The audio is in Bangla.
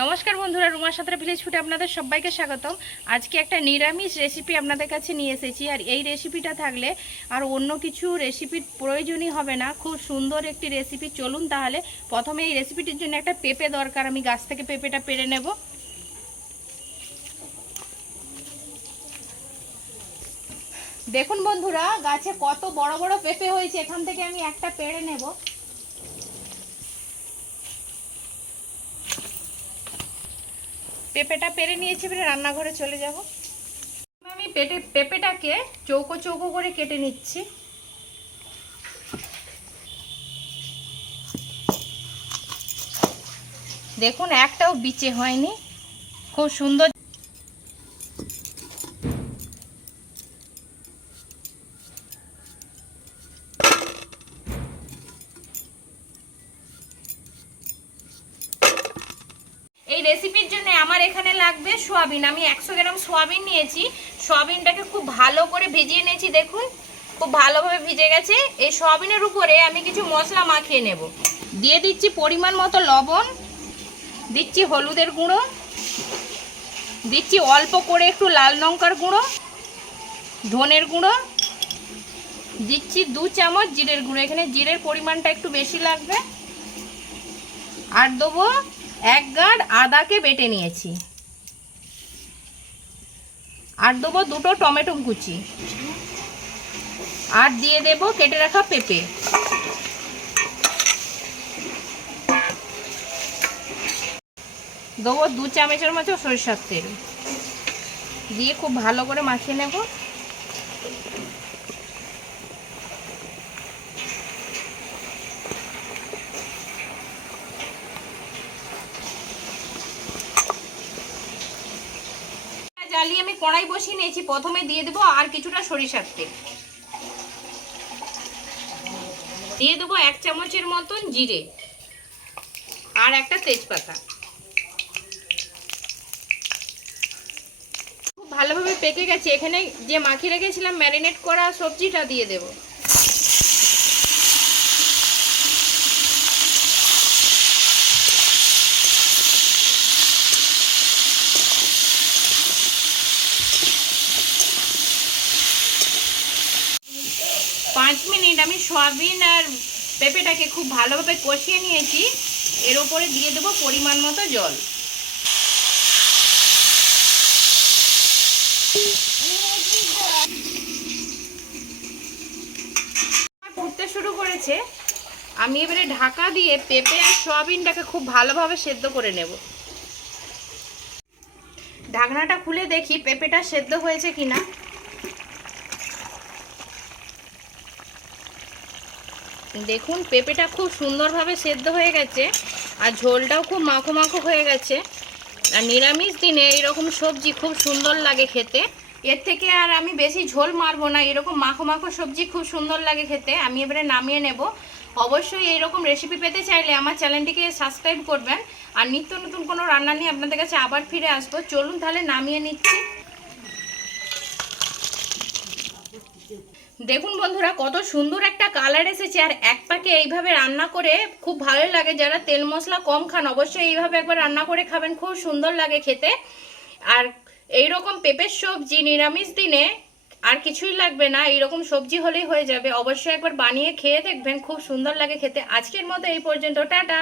নমস্কার বন্ধুরা, রুমার সাথে ভিলেজ ফুডে আপনাদের সবাইকে স্বাগতম। আজকে একটা নিরামিষ রেসিপি আপনাদের কাছে নিয়ে এসেছি। আর এই রেসিপিটা থাকলে আর অন্য কিছু রেসিপির প্রয়োজনই হবে না। খুব সুন্দর একটি রেসিপি। চলুন তাহলে প্রথমে এই রেসিপিটির জন্য একটা পেঁপে দরকার। আমি গাছ থেকে পেঁপেটা পেড়ে নেব। দেখুন বন্ধুরা, গাছে কত বড় বড় পেঁপে হয়েছে। এখান থেকে আমি একটা পেড়ে নেব। পেঁপেটা পেরে নিয়েছি, এবারে রান্নাঘরে চলে যাব। আমি পেঁপেটাকে চৌকো চৌকো করে কেটে নিচ্ছি। দেখুন, একটাও বিচে হয়নি, খুব সুন্দর। এই রেসিপির জন্য আমার এখানে লাগবে সোয়াবিন। আমি 100 গ্রাম সোয়াবিন নিয়েছি। সোয়াবিনটাকে খুব ভালো করে ভিজিয়ে নিয়েছি। দেখুন, খুব ভালোভাবে ভিজে গেছে। এই সোয়াবিনের উপরে আমি কিছু মশলা মাখিয়ে নেব। দিয়ে দিচ্ছি পরিমাণ মতো লবণ, দিচ্ছি হলুদের গুঁড়ো, দিচ্ছি অল্প করে একটু লাল লঙ্কার গুঁড়ো, ধনের গুঁড়ো, দিচ্ছি 2 চামচ জিরের গুঁড়ো। এখানে জিরের পরিমাণটা একটু বেশি লাগবে। আর দেবো 1 গাঁট আদাকে বেটে নিয়েছি। আর দেবো 2টো টমেটো কুচি। আর দিয়ে দেব কেটে রাখা পেঁপে। দেবো 2 চামচের মতো সরিষার তেল। দিয়ে খুব ভালো করে মাখিয়ে নেব। জ্বালিয়ে আমি কড়াই বসিয়ে নিয়েছি। প্রথমে দিয়ে দেবো আর কিছুটা সরিষার তেল। দিয়ে দেবো 1 চামচের মতন জিরে আর একটা তেজপাতা। খুব ভালোভাবে পেকে গেছে। এখানে যে মাখিয়ে রেখেছিলাম ম্যারিনেট করা সবজিটা দিয়ে দেব। পাঁচ মিনিট আমি সয়াবিন আর পেঁপেটাকে খুব ভালোভাবে কষিয়ে নিয়েছি। এর উপরে দিয়ে দেবো পরিমাণ মতো জল। ফুটতে শুরু করেছে। আমি এবারে ঢাকা দিয়ে পেঁপে আর সয়াবিনটাকে খুব ভালোভাবে সেদ্ধ করে নেব। ঢাকনাটা খুলে দেখি পেঁপেটা সেদ্ধ হয়েছে কিনা। দেখুন, পেঁপেটা খুব সুন্দরভাবে সেদ্ধ হয়ে গেছে। আর ঝোলটাও খুব মাখো মাখো হয়ে গেছে। আর নিরামিষ দিনে এরকম সবজি খুব সুন্দর লাগে খেতে। এর থেকে আর আমি বেশি ঝোল মারবো না। এরকম মাখো মাখো সবজি খুব সুন্দর লাগে খেতে। আমি এবারে নামিয়ে নেব। অবশ্যই এইরকম রেসিপি পেতে চাইলে আমার চ্যানেলটিকে সাবস্ক্রাইব করবেন। আর নিত্য নতুন কোনো রান্না নিয়ে আপনাদের কাছে আবার ফিরে আসবো। চলুন তাহলে নামিয়ে নিচ্ছি। দেখুন বন্ধুরা, কত সুন্দর একটা কালার এসেছে। আর এক পাকে এইভাবে রান্না করে খুব ভালো লাগে। যারা তেল মশলা কম খান অবশ্যই এইভাবে একবার রান্না করে খাবেন, খুব সুন্দর লাগে খেতে। আর এইরকম পেঁপের সবজি নিরামিষ দিনে আর কিছুই লাগবে না, এইরকম সবজি হলেই হয়ে যাবে। অবশ্যই একবার বানিয়ে খেয়ে দেখবেন, খুব সুন্দর লাগে খেতে। আজকের মতো এই পর্যন্ত, টাটা।